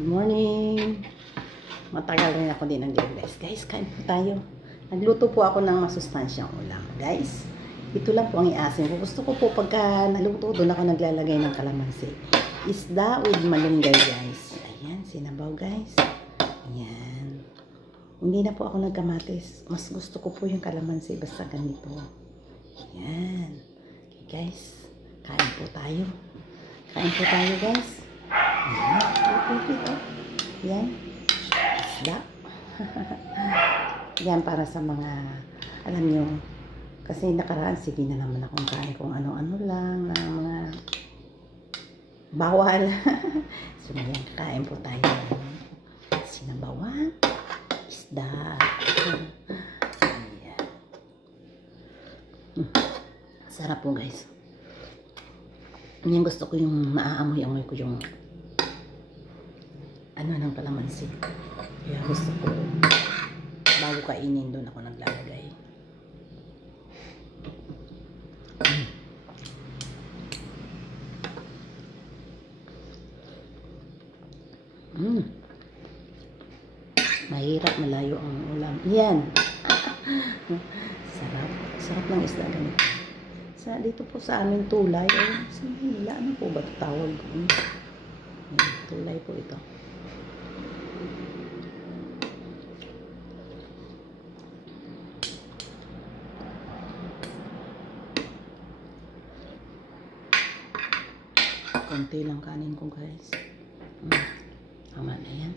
Good morning. Matagal rin ako din nag-guys. Guys, kain po tayo. Nagluto po ako ng masustansyang ulam. Guys, ito lang po ang iasin ko. Gusto ko po pagka naluto, doon ako naglalagay ng kalamansi. Isda with malunggay, guys. Ayan, sinabaw, guys. Ayan. Hindi na po ako nagkamatis. Mas gusto ko po yung kalamansi basta ganito. Ayan. Okay, guys. Kain po tayo. Kain po tayo, guys. Yan. Isda. Yan para sa mga, alam nyo, kasi nakaraan, sige na naman akong kain kung ano-ano lang, na mga bawal. So, yan, kain po tayo. Sinabawan. Isda. Ayan. Sarap po, guys. Yan, gusto ko yung maaamoy-amoy ko yung ano ng kalamansi. Kaya gusto ko bago kainin doon ako naglalagay. Mahirap malayo ang ulam. Yan. Sarap. Sarap ng isda ganito. Dito po sa amin tulay. Sa Manila, ano po ba ito tawag? Tulay po ito. Konti lang kanin ko, guys. Tama na yan.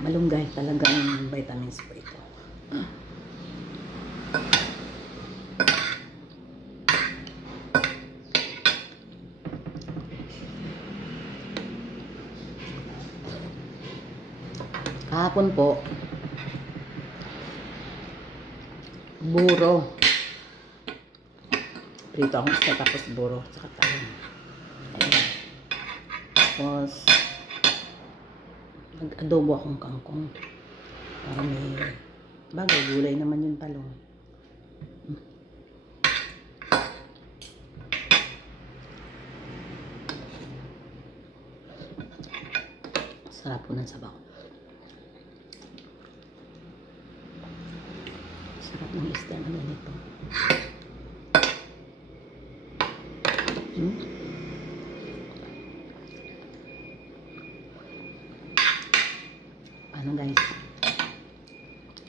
Malunggay talagang vitamins po ito. Kahapon po, buro. Prito akong isa tapos buro. Tsaka talong. Tapos, nag-adobo akong kangkong. Para may bagay, gulay naman yung talong. Sarap po ng sabaw. Sarap ng isda na ganito. Ano, guys?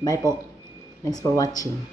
Bye po. Thanks for watching.